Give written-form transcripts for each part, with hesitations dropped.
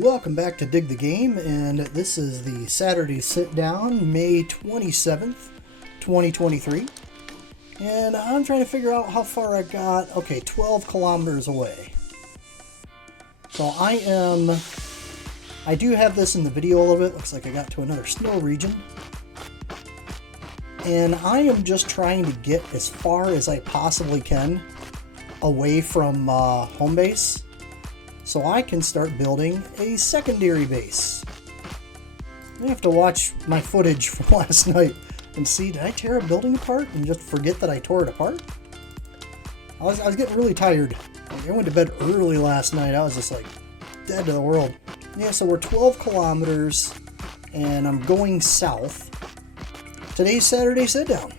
Welcome back to Dig the Game, and this is the Saturday Sit-Down, May 27th, 2023. And I'm trying to figure out how far I got. Okay, 12 kilometers away. So I do have this in the video a little bit. Looks like I got to another snow region. And I am just trying to get as far as I possibly can away from home base, so I can start building a secondary base. I have to watch my footage from last night and see, did I tear a building apart and just forget that I tore it apart? I was getting really tired. I went to bed early last night. I was just like dead to the world. Yeah, so we're 12 kilometers and I'm going south. Today's Saturday Sit-Down.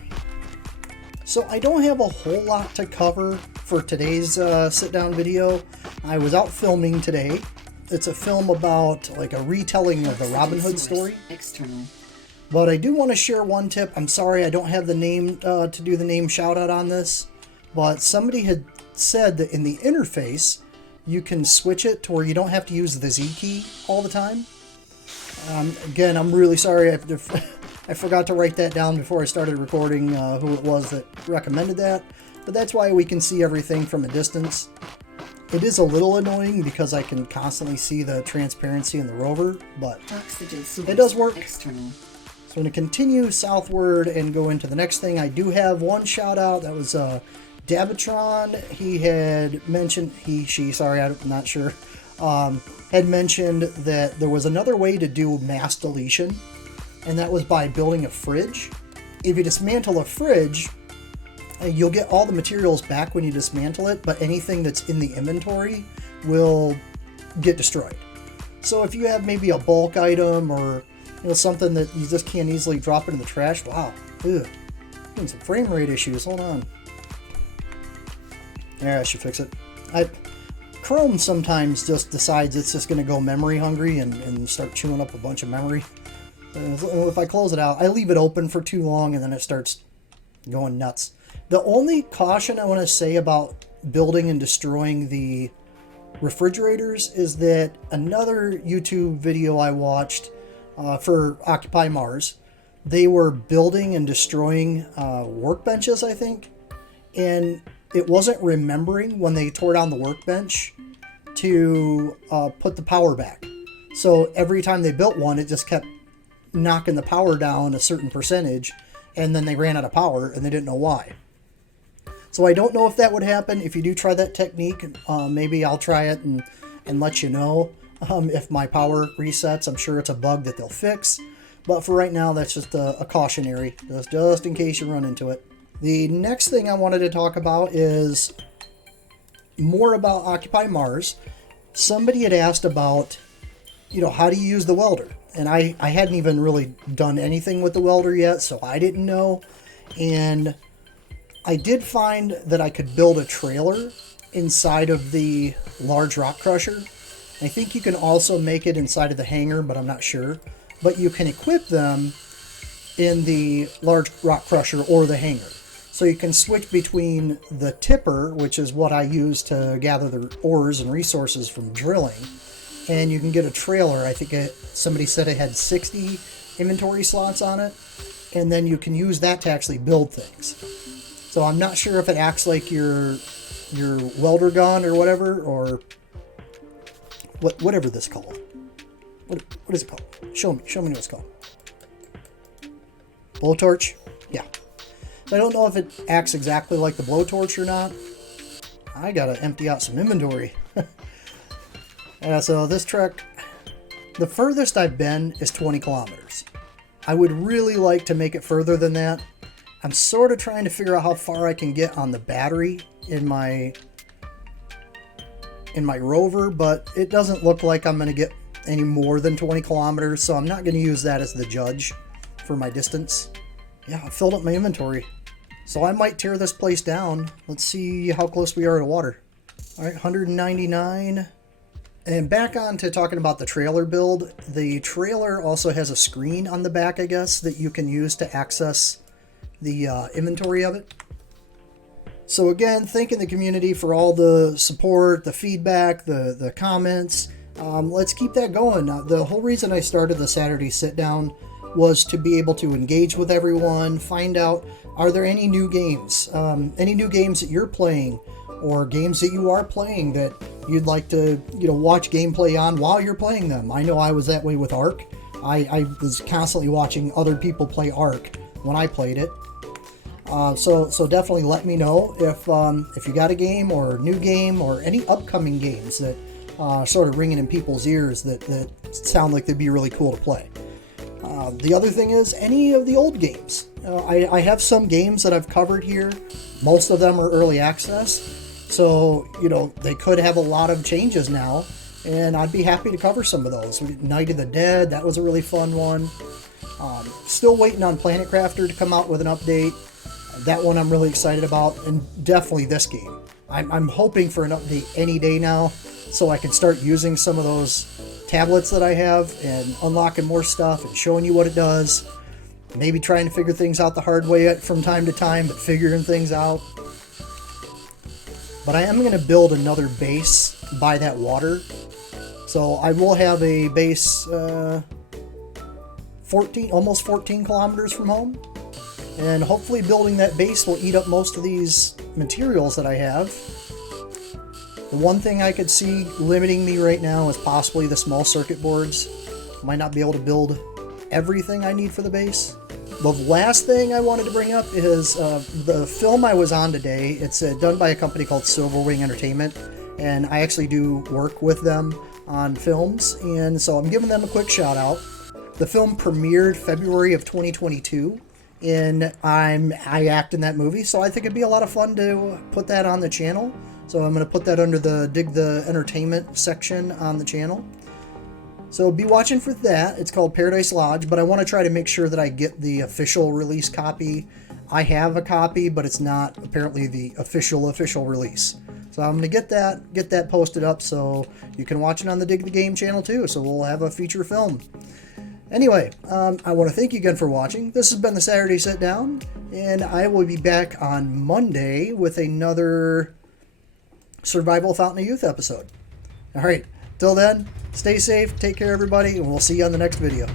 So I don't have a whole lot to cover for today's sit-down video. I was out filming today. It's a film about like a retelling of the Robin Hood story. External. But I do want to share one tip. I'm sorry I don't have the name to do the name shout out on this, but somebody had said that in the interface you can switch it to where you don't have to use the Z key all the time. Again, I'm really sorry. I forgot to write that down before I started recording who it was that recommended that, but that's why we can see everything from a distance. It is a little annoying because I can constantly see the transparency in the rover, but it does work. External. So I'm going to continue southward and go into the next thing. I do have one shout out. That was Dabatron. He had mentioned, I'm not sure, had mentioned that there was another way to do mass deletion, and that was by building a fridge. If you dismantle a fridge, you'll get all the materials back when you dismantle it, but anything that's in the inventory will get destroyed. So if you have maybe a bulk item or something that you just can't easily drop into the trash, wow, getting some frame rate issues. Hold on. Yeah, I should fix it. Chrome sometimes just decides it's just going to go memory hungry and start chewing up a bunch of memory. If I close it out, I leave it open for too long and then it starts going nuts. The only caution I want to say about building and destroying the refrigerators is that another YouTube video I watched for Occupy Mars, they were building and destroying workbenches, I think, and it wasn't remembering when they tore down the workbench to put the power back. So every time they built one, it just kept knocking the power down a certain percentage, and then they ran out of power and they didn't know why. So I don't know if that would happen. If you do try that technique, maybe I'll try it and let you know if my power resets. I'm sure it's a bug that they'll fix, but for right now, that's just a cautionary, just in case you run into it. The next thing I wanted to talk about is more about Occupy Mars. Somebody had asked about, how do you use the welder? And I hadn't even really done anything with the welder yet, so I didn't know. And I did find that I could build a trailer inside of the large rock crusher. I think you can also make it inside of the hangar, but I'm not sure. But you can equip them in the large rock crusher or the hangar. So you can switch between the tipper, which is what I use to gather the ores and resources from drilling, and you can get a trailer. I think somebody said it had 60 inventory slots on it, and then you can use that to actually build things. So I'm not sure if it acts like your welder gun or whatever, or whatever this is called. What is it called? Show me what it's called. Blowtorch? Yeah. I don't know if it acts exactly like the blowtorch or not. I gotta empty out some inventory. So this trek, the furthest I've been is 20 kilometers. I would really like to make it further than that. I'm sort of trying to figure out how far I can get on the battery in my rover, but it doesn't look like I'm going to get any more than 20 kilometers, so I'm not going to use that as the judge for my distance. Yeah, I filled up my inventory. So I might tear this place down. Let's see how close we are to water. All right, 199. And back on to talking about the trailer build. The trailer also has a screen on the back, I guess, that you can use to access the inventory of it. So again, thanking the community for all the support, the feedback, the comments. let's keep that going. The whole reason I started the Saturday Sit Down was to be able to engage with everyone, find out, are there any new games that you're playing, or games that you are playing that you'd like to, watch gameplay on while you're playing them. I know I was that way with Ark. I was constantly watching other people play Ark when I played it. So definitely let me know if you got a game or a new game or any upcoming games that sort of ringing in people's ears that sound like they'd be really cool to play. The other thing is any of the old games. I have some games that I've covered here. Most of them are early access, so they could have a lot of changes now, and I'd be happy to cover some of those. Night of the Dead, that was a really fun one. Still waiting on Planet Crafter to come out with an update. That one I'm really excited about, and definitely this game. I'm hoping for an update any day now, so I can start using some of those tablets that I have and unlocking more stuff and showing you what it does. Maybe trying to figure things out the hard way from time to time, but figuring things out. But I am going to build another base by that water. So I will have a base almost 14 kilometers from home. And hopefully building that base will eat up most of these materials that I have. The one thing I could see limiting me right now is possibly the small circuit boards. Might not be able to build everything I need for the base. The last thing I wanted to bring up is the film I was on today. It's done by a company called Silverwing Entertainment, and I actually do work with them on films, and so I'm giving them a quick shout out. The film premiered February of 2022, and I act in that movie, so I think it'd be a lot of fun to put that on the channel. So I'm going to put that under the Dig the Entertainment section on the channel. So be watching for that. It's called Paradise Lodge, but I want to try to make sure that I get the official release copy. I have a copy, but it's not apparently the official release. So I'm going to get that posted up so you can watch it on the Dig the Game channel too. So we'll have a feature film. Anyway, I want to thank you again for watching. This has been the Saturday Sit Down, and I will be back on Monday with another Survival Fountain of Youth episode. All right, till then, stay safe, take care everybody, and we'll see you on the next video.